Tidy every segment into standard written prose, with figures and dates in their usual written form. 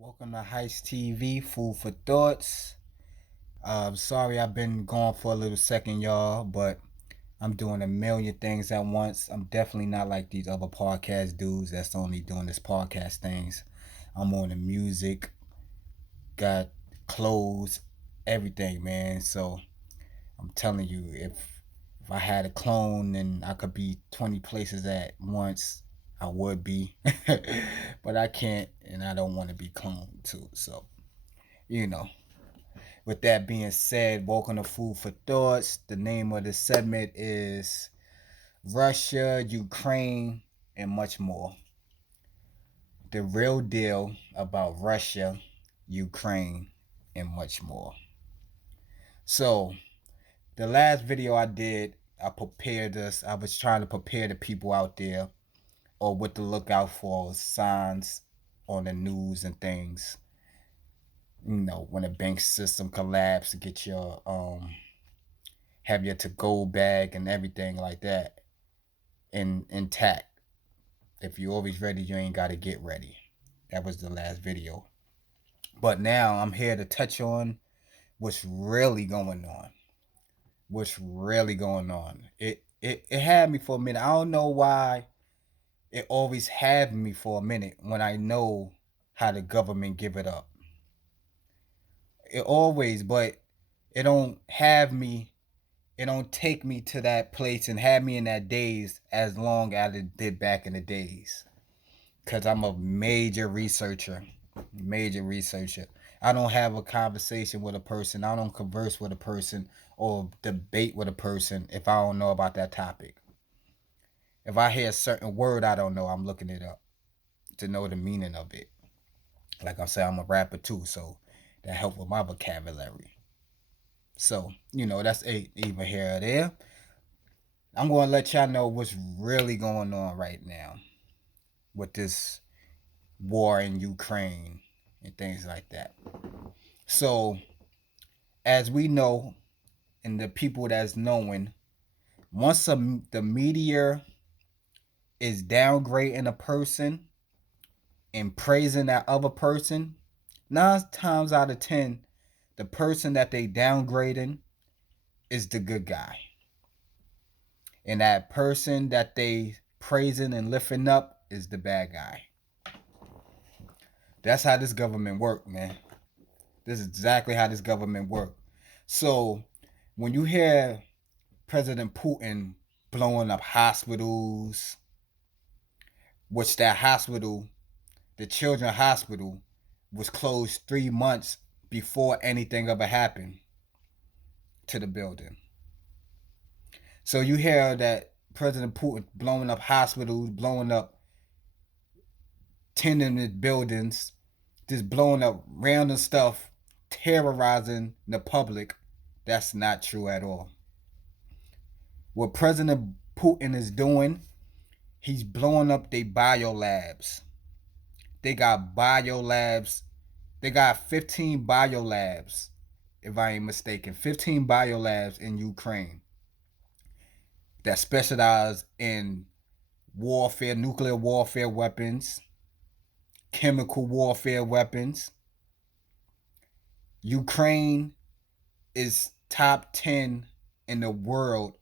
Welcome to Heist TV, Food for Thoughts. Sorry I've been gone for a little second, y'all, but I'm doing a million things at once. I'm definitely not like these other podcast dudes that's only doing this podcast things. I'm on the music, got clothes, everything, man. So I'm telling you, if I had a clone and I could be 20 places at once, I would be. But I can't and I don't want to be cloned too. So, you know. With that being said, welcome to Food for Thoughts. The name of the segment is Russia, Ukraine, and much more. The real deal about Russia, Ukraine, and much more. So, the last video I did, I prepared us. I was trying to prepare the people out there or what to look out for signs on the news and things. When a bank system collapse, get your have your to go bag and everything like that intact. If you're always ready, you ain't got to get ready. That was the last video. But now I'm here to touch on what's really going on. What's really going on. It had me for a minute. I don't know why it always had me for a minute when I know how the government give it up. It always, but it don't have me. It don't take me to that place and have me in that days as long as it did back in the days. Cause I'm a major researcher. Major researcher. I don't have a conversation with a person. I don't converse with a person or debate with a person if I don't know about that topic. If I hear a certain word I don't know, I'm looking it up to know the meaning of it. Like I said, I'm a rapper too, so that helps with my vocabulary. So, that's either here or there. I'm going to let y'all know what's really going on right now with this war in Ukraine and things like that. So, as we know, and the people that's knowing, once the media is downgrading a person and praising that other person, 9 times out of 10, the person that they downgrading is the good guy. And that person that they praising and lifting up is the bad guy. That's how this government work, man. This is exactly how this government work. So when you hear President Putin blowing up hospitals, which that hospital, the children's hospital, was closed 3 months before anything ever happened to the building. So you hear that President Putin blowing up hospitals, blowing up tenement buildings, just blowing up random stuff, terrorizing the public. That's not true at all. What President Putin is doing, he's blowing up their biolabs. They got biolabs. They got 15 biolabs, if I ain't mistaken. 15 biolabs in Ukraine that specialize in warfare, nuclear warfare weapons, chemical warfare weapons. Ukraine is top 10 in the world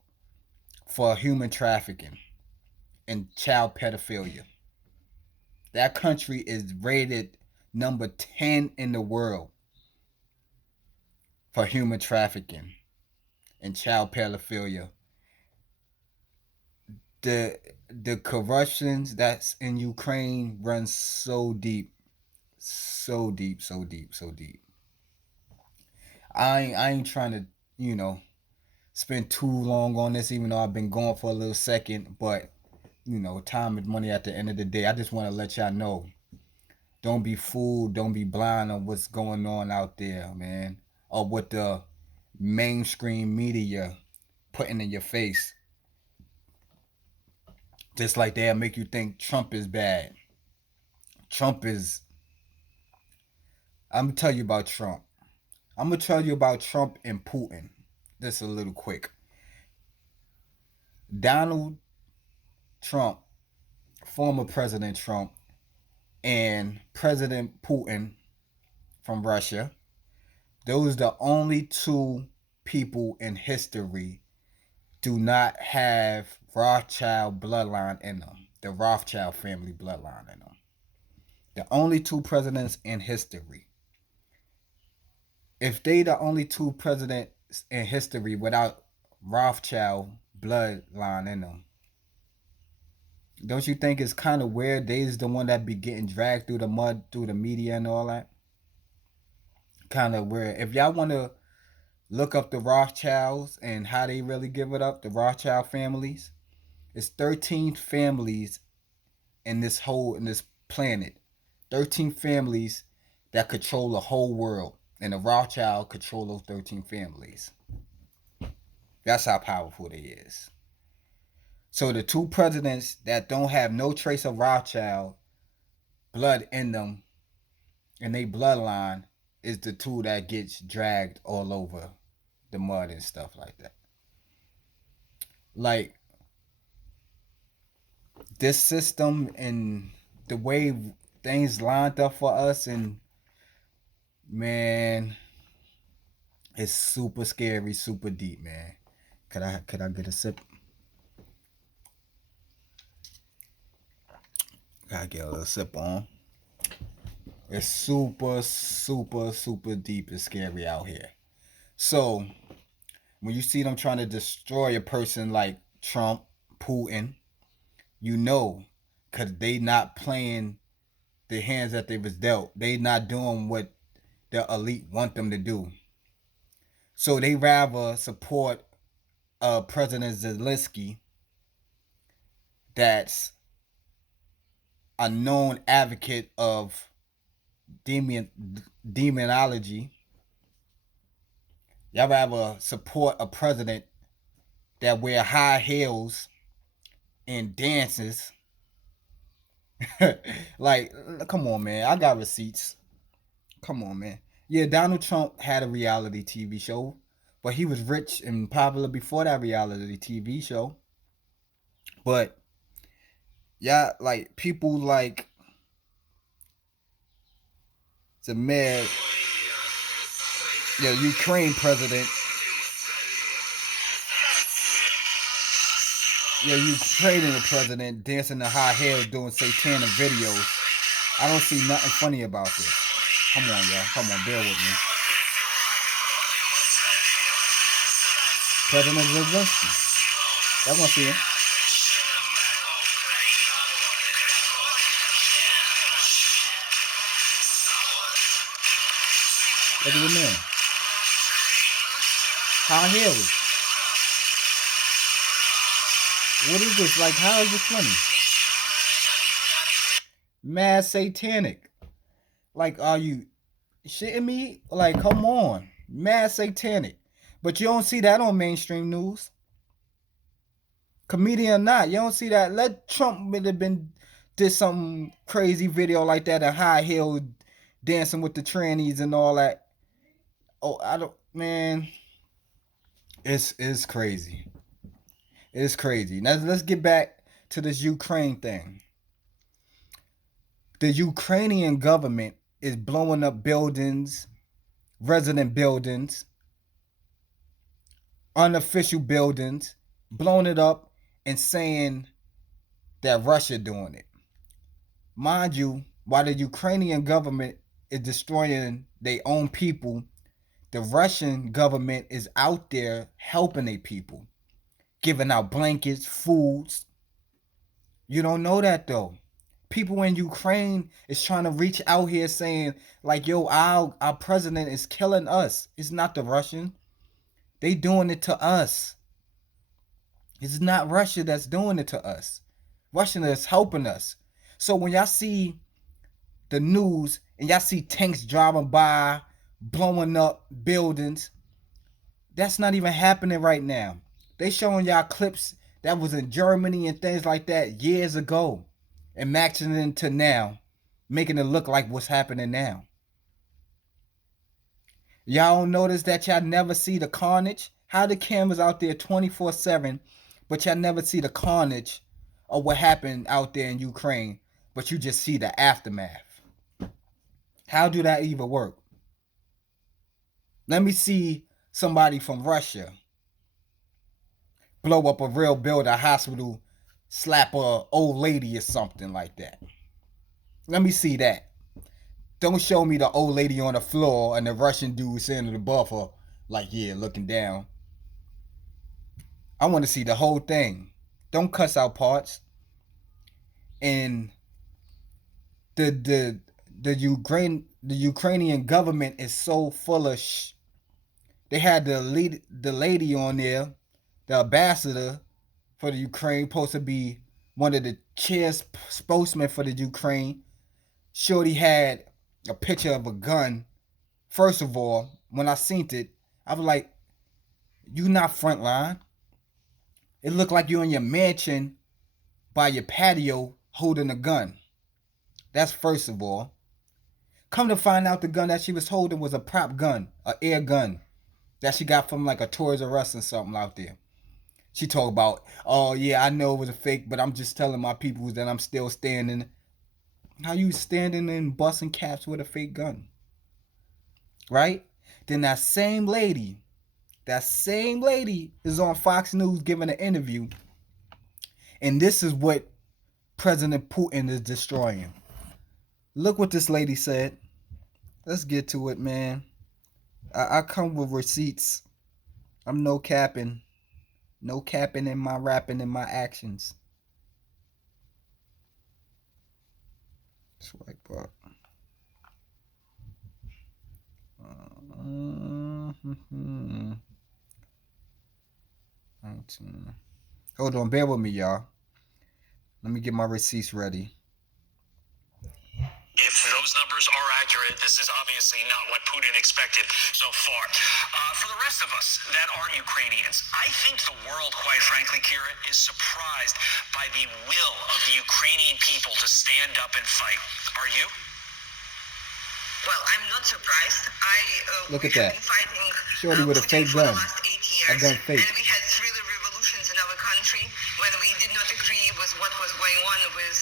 for human trafficking and child pedophilia. That country is rated number 10 in the world for human trafficking and child pedophilia. The the corruptions that's in Ukraine runs so deep, so deep, so deep, so deep. I ain't trying to, you know, spend too long on this, even though I've been going for a little second, but time is money at the end of the day. I just want to let y'all know. Don't be fooled, don't be blind on what's going on out there, man. Or what the mainstream media putting in your face. Just like they'll make you think Trump is bad. Trump is I'm gonna tell you about Trump. I'm gonna tell you about Trump and Putin. Just a little quick. Donald Trump, former President Trump, and President Putin. from Russia. Those the only two people in history do not have Rothschild bloodline in them. The Rothschild family bloodline in them. The only two presidents in history. If they the only two presidents in history without Rothschild bloodline in them, don't you think it's kind of weird they's the one that be getting dragged through the mud through the media and all that? Kind of weird. If y'all want to look up the Rothschilds and how they really give it up, the Rothschild families, it's 13 families in this planet. 13 families that control the whole world. And the Rothschild control those 13 families. That's how powerful they is. So the two presidents that don't have no trace of Rothschild blood in them and they bloodline is the two that gets dragged all over the mud and stuff like that. Like this system and the way things lined up for us, and man, it's super scary, super deep, man. Could I get a sip? Gotta get a little sip on. It's super, super, super deep and scary out here. So when you see them trying to destroy a person like Trump, Putin, you know, cause they not playing the hands that they was dealt. They not doing what the elite want them to do. So they rather support President Zelensky, that's a known advocate of demonology. Y'all rather support a president that wear high heels and dances. Like, come on, man. I got receipts. Come on, man. Yeah, Donald Trump had a reality TV show, but he was rich and popular before that reality TV show. But yeah, like people like the mayor, the Ukraine president, Ukrainian president dancing the high heels doing satanic videos. I don't see nothing funny about this. Come on, y'all. Come on, bear with me. President Zelensky. Y'all gonna see him. Look at the man. High heels. What is this? Like, how is it funny? Mad satanic. Like, are you shitting me? Like, come on. Mad satanic. But you don't see that on mainstream news. Comedian or not, you don't see that. Let Trump have been did some crazy video like that, a high heel dancing with the trannies and all that. Oh, I don't, man. It's crazy. It's crazy. Now let's get back to this Ukraine thing. The Ukrainian government is blowing up buildings, resident buildings, unofficial buildings, blowing it up and saying that Russia doing it. Mind you, while the Ukrainian government is destroying their own people, the Russian government is out there helping their people, giving out blankets, foods. You don't know that though. People in Ukraine is trying to reach out here saying, like, yo, our president is killing us. It's not the Russian. They doing it to us. It's not Russia that's doing it to us. Russia is helping us. So when y'all see the news and y'all see tanks driving by, blowing up buildings, that's not even happening right now. They showing y'all clips that was in Germany and things like that years ago and matching it into now, making it look like what's happening now. Y'all don't notice that y'all never see the carnage? How the cameras out there 24/7, but y'all never see the carnage of what happened out there in Ukraine, but you just see the aftermath. How do that even work? Let me see somebody from Russia blow up a real building, a hospital, slap a old lady or something like that. Let me see that. Don't show me the old lady on the floor and the Russian dude sitting above her, like, yeah, looking down. I want to see the whole thing. Don't cuss out parts. And the Ukrainian government is so full of They had the lady on there, the ambassador for the Ukraine, supposed to be one of the chair spokesmen for the Ukraine. Shorty had a picture of a gun. First of all, when I seen it, I was like, "You not frontline. It looked like you in your mansion by your patio holding a gun." That's first of all. Come to find out, the gun that she was holding was a prop gun, an air gun that she got from like a Toys R Us or something out there. She talked about, oh yeah, I know it was a fake, but I'm just telling my people that I'm still standing. How you standing and busting caps with a fake gun? Right? Then that same lady is on Fox News giving an interview. And this is what President Putin is destroying. Look what this lady said. Let's get to it, man. I come with receipts. I'm no capping. No capping in my rapping and my actions. Swipe up. Hold on, bear with me, y'all. Let me get my receipts ready. If those numbers are accurate, this is obviously not what Putin expected so far. For the rest of us that aren't Ukrainians, I think the world, quite frankly, Kira, is surprised by the will of the Ukrainian people to stand up and fight. Are you? Well, I'm not surprised. Look at that. Shorty with a fake gun. For the last 8 years, a gun fake. And we had 3 revolutions in our country when we did not agree with what was going on with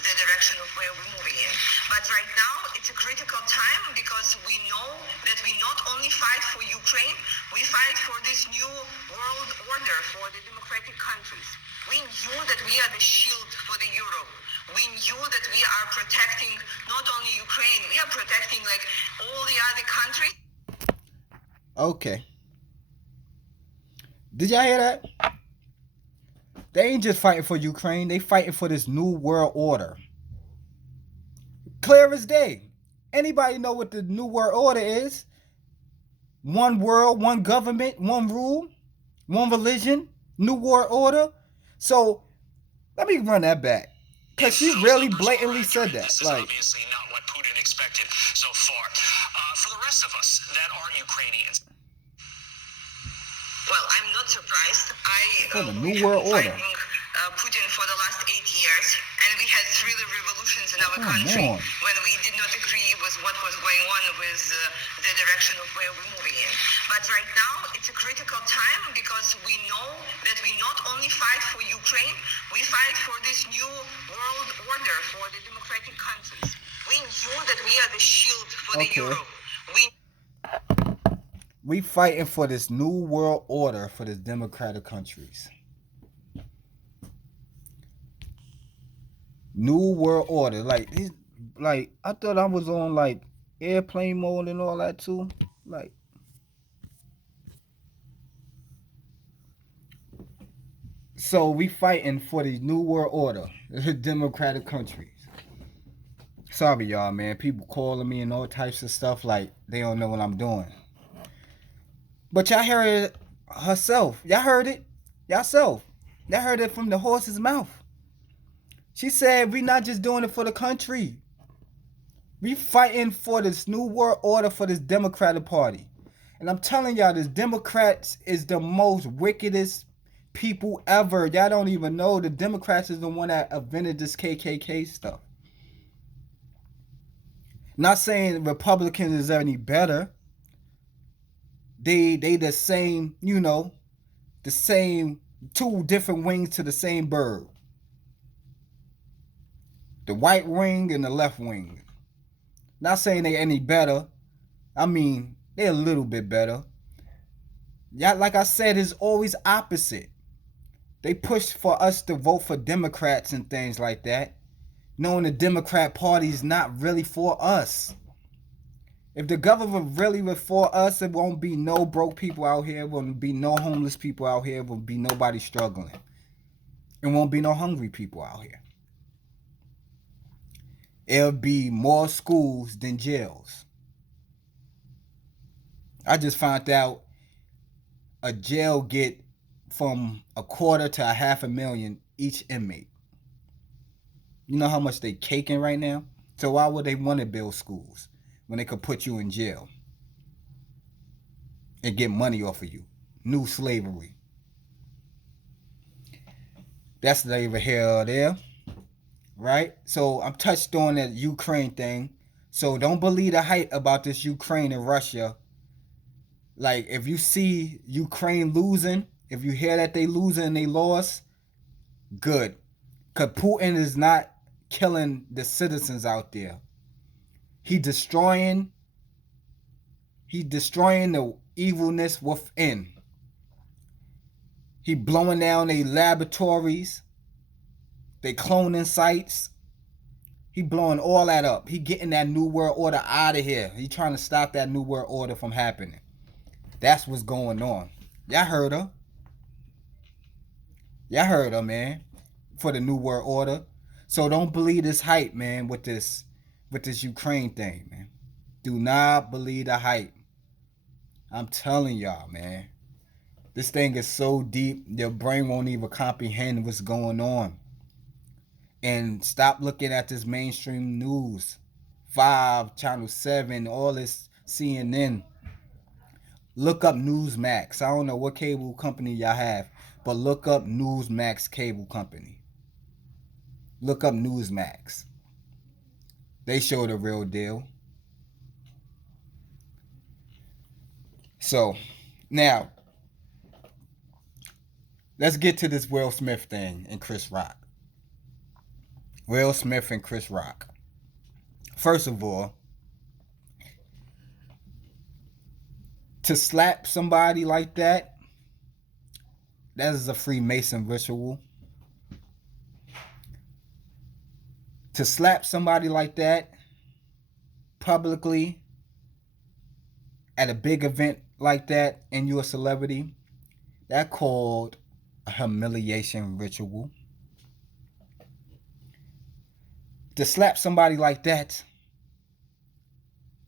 the direction of where we're moving in. But right now, it's a critical time because we know that we not only fight for Ukraine, we fight for this new world order for the democratic countries. We knew that we are the shield for the Europe. We knew that we are protecting not only Ukraine, we are protecting like all the other countries. Okay. Did y'all hear that? They ain't just fighting for Ukraine, they fighting for this new world order. Clear as day. Anybody know what the new world order is? One world, one government, one rule, one religion, new world order. So let me run that back. Because she really blatantly said that. This is obviously not what Putin expected so far. For the rest of us that aren't Ukrainians. Well, I'm not surprised. The new world order. Putin for the last 8 years, and we had 3 revolutions in our country when we did not agree with what was going on with the direction of where we're moving in. But right now, it's a critical time because we know that we not only fight for Ukraine, we fight for this new world order for the democratic countries. We knew that we are the shield for the Europe. We fighting for this new world order for the democratic countries. New world order. Like I thought I was on like airplane mode and all that too. Like, so we fighting for the new world order, the democratic countries. Sorry, y'all, man. People calling me and all types of stuff like they don't know what I'm doing. But y'all heard it herself. Y'all heard it yourself. Y'all heard it from the horse's mouth. She said, we not just doing it for the country. We fighting for this new world order for this Democratic Party. And I'm telling y'all, this Democrats is the most wickedest people ever. Y'all don't even know the Democrats is the one that invented this KKK stuff. Not saying Republicans is any better. They the same, the same, 2 different wings to the same bird. The right wing and the left wing. Not saying they any better. I mean, They're a little bit better. Yeah, like I said, it's always opposite. They push for us to vote for Democrats and things like that, knowing the Democrat Party is not really for us. If the government really was for us, it won't be no broke people out here. It won't be no homeless people out here. It won't be nobody struggling. It won't be no hungry people out here. It'll be more schools than jails. I just found out a jail get from a quarter to a $500,000 each inmate. You know how much they caking right now? So why would they want to build schools when they could put you in jail and get money off of you? New slavery. That's neither here or there, right? So I'm touched on that Ukraine thing. So don't believe the hype about this Ukraine and Russia. Like, if you see Ukraine losing, if you hear that they losing and they lost, good. Because Putin is not killing the citizens out there. He destroying the evilness within. He blowing down their laboratories, they cloning sites. He blowing all that up. He getting that New World Order out of here. He trying to stop that New World Order from happening. That's what's going on. Y'all heard her. Y'all heard her, man. For the New World Order. So don't believe this hype, man, with this Ukraine thing, man. Do not believe the hype. I'm telling y'all, man. This thing is so deep, your brain won't even comprehend what's going on. And stop looking at this mainstream news. 5, Channel 7, all this CNN. Look up Newsmax. I don't know what cable company y'all have, but look up Newsmax cable company. Look up Newsmax. They show the real deal. So, now, let's get to this Will Smith thing and Chris Rock. Will Smith and Chris Rock. First of all, to slap somebody like that, that is a Freemason ritual. To slap somebody like that publicly at a big event like that and you're a celebrity, that's called a humiliation ritual. To slap somebody like that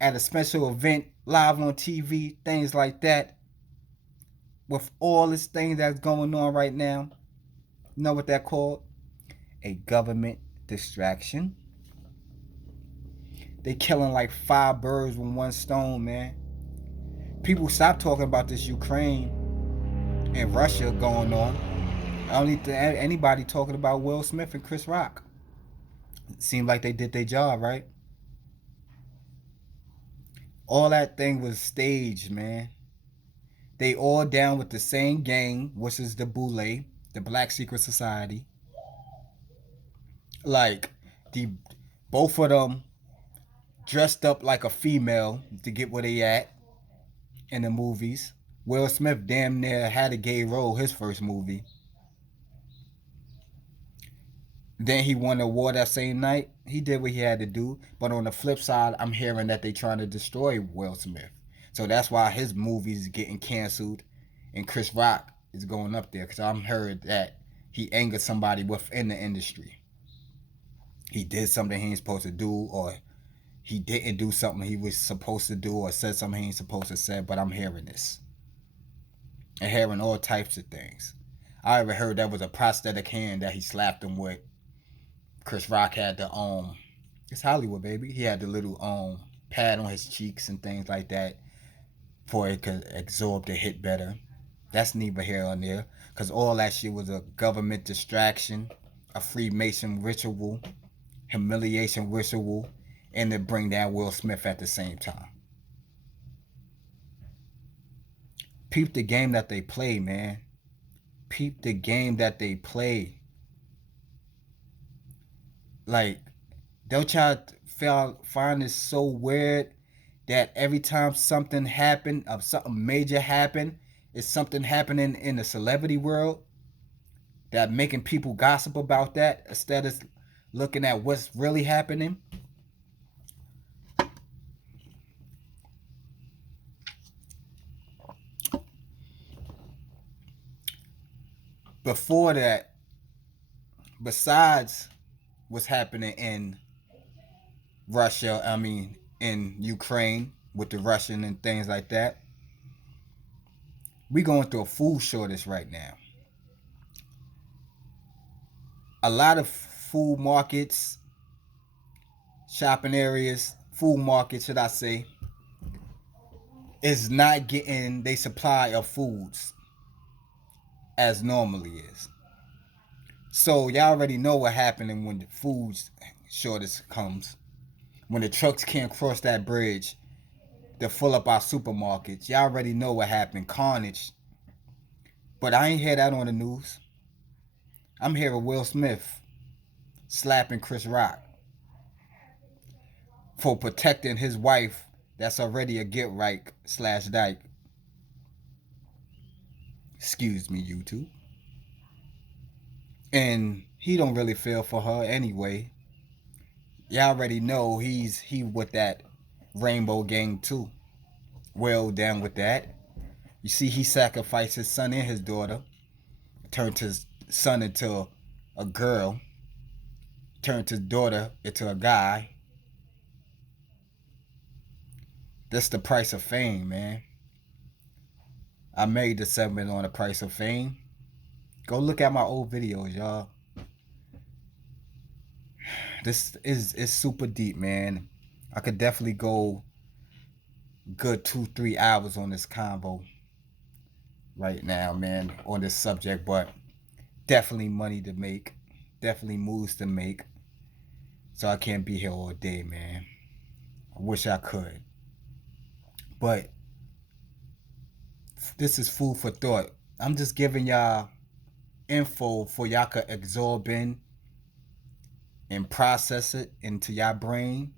at a special event, live on TV, things like that, with all this thing that's going on right now, you know what that called? A government distraction. They killing like 5 birds with 1 stone, man. People stop talking about this Ukraine and Russia going on. I don't need anybody talking about Will Smith and Chris Rock. It seemed like they did their job, right? All that thing was staged, man. They all down with the same gang, which is the Boule, the Black Secret Society. Like, both of them dressed up like a female to get where they at in the movies. Will Smith damn near had a gay role his first movie. Then he won the award that same night. He did what he had to do. But on the flip side, I'm hearing that they trying to destroy Will Smith. So that's why his movies getting canceled and Chris Rock is going up there. Because I'm heard that he angered somebody within the industry. He did something he ain't supposed to do, or he didn't do something he was supposed to do, or said something he ain't supposed to say. But I'm hearing this. And hearing all types of things. I ever heard that was a prosthetic hand that he slapped him with. Chris Rock had the it's Hollywood, baby. He had the little pad on his cheeks and things like that for it could absorb the hit better. That's neither here or there, because all that shit was a government distraction, a Freemason ritual, humiliation ritual, and to bring down Will Smith at the same time. Peep the game that they play, man. Peep the game that they play. Like, don't y'all find this so weird that every time something happened, something major happened, is something happening in the celebrity world that making people gossip about that instead of looking at what's really happening. Before that, besides what's happening in Russia, I mean in Ukraine with the Russian and things like that, we going through a food shortage right now. A lot of food markets, shopping areas, food markets, should I say, is not getting their supply of foods as normally is. So y'all already know what happening when the food shortage comes. When the trucks can't cross that bridge to fill up our supermarkets. Y'all already know what happened. Carnage. But I ain't hear that on the news. I'm hearing Will Smith slapping Chris Rock for protecting his wife that's already a get right / dyke. Excuse me, YouTube. And he don't really feel for her anyway. Y'all already know he with that Rainbow Gang too. Well down with that. You see, he sacrificed his son and his daughter, turned his son into a girl, turned his daughter into a guy. That's the price of fame, man. I made the segment on the price of fame. Go look at my old videos, y'all. This is super deep, man. I could definitely go good 2-3 hours on this convo right now, man, on this subject, but definitely money to make, definitely moves to make. So I can't be here all day, man. I wish I could. But this is food for thought. I'm just giving y'all info for y'all could absorb in and process it into y'all brain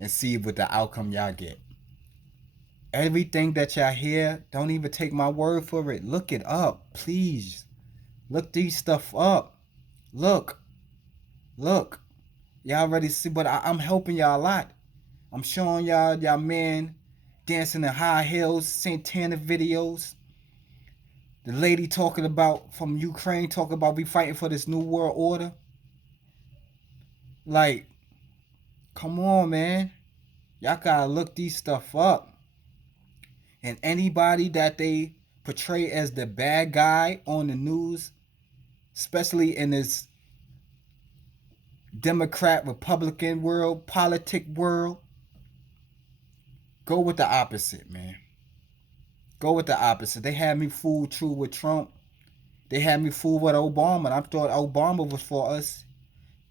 and see what the outcome y'all get. Everything that y'all hear, don't even take my word for it. Look it up, please. Look these stuff up. Look. Y'all already see, but I'm helping y'all a lot. I'm showing y'all men dancing in high heels, Santana videos. The lady talking about from Ukraine talking about we fighting for this new world order. Like, come on, man. Y'all gotta look these stuff up. And anybody that they portray as the bad guy on the news, especially in this Democrat, Republican world, politic world, go with the opposite, man. Go with the opposite. They had me fooled true with Trump. They had me fooled with Obama. And I thought Obama was for us.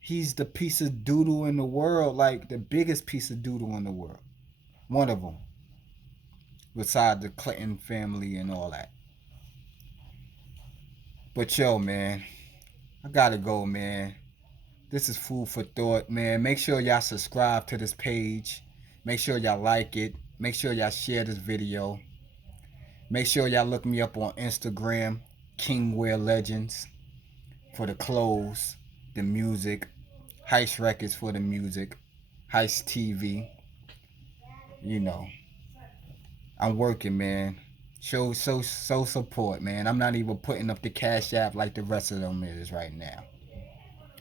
He's the piece of doodle in the world, like the biggest piece of doodle in the world. One of them. Besides the Clinton family and all that. But yo, man, I gotta go, man. This is food for thought, man. Make sure y'all subscribe to this page. Make sure y'all like it. Make sure y'all share this video. Make sure y'all look me up on Instagram, Kingwear Legends, for the clothes, the music, Heist Records for the music, Heist TV. You know, I'm working, man. Show support, man. I'm not even putting up the Cash App like the rest of them is right now.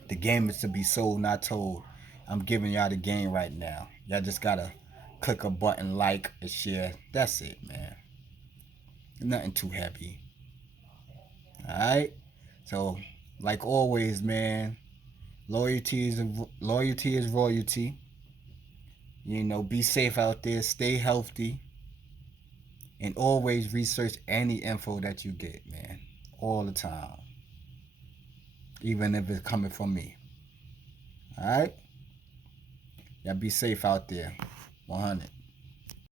The game is to be sold, not told. I'm giving y'all the game right now. Y'all just gotta click a button, like, and share. That's it, man. Nothing too heavy. Alright? So, like always, man, loyalty is royalty. You know, be safe out there, stay healthy, and always research any info that you get, man. All the time. Even if it's coming from me. Alright? Y'all be safe out there. 100.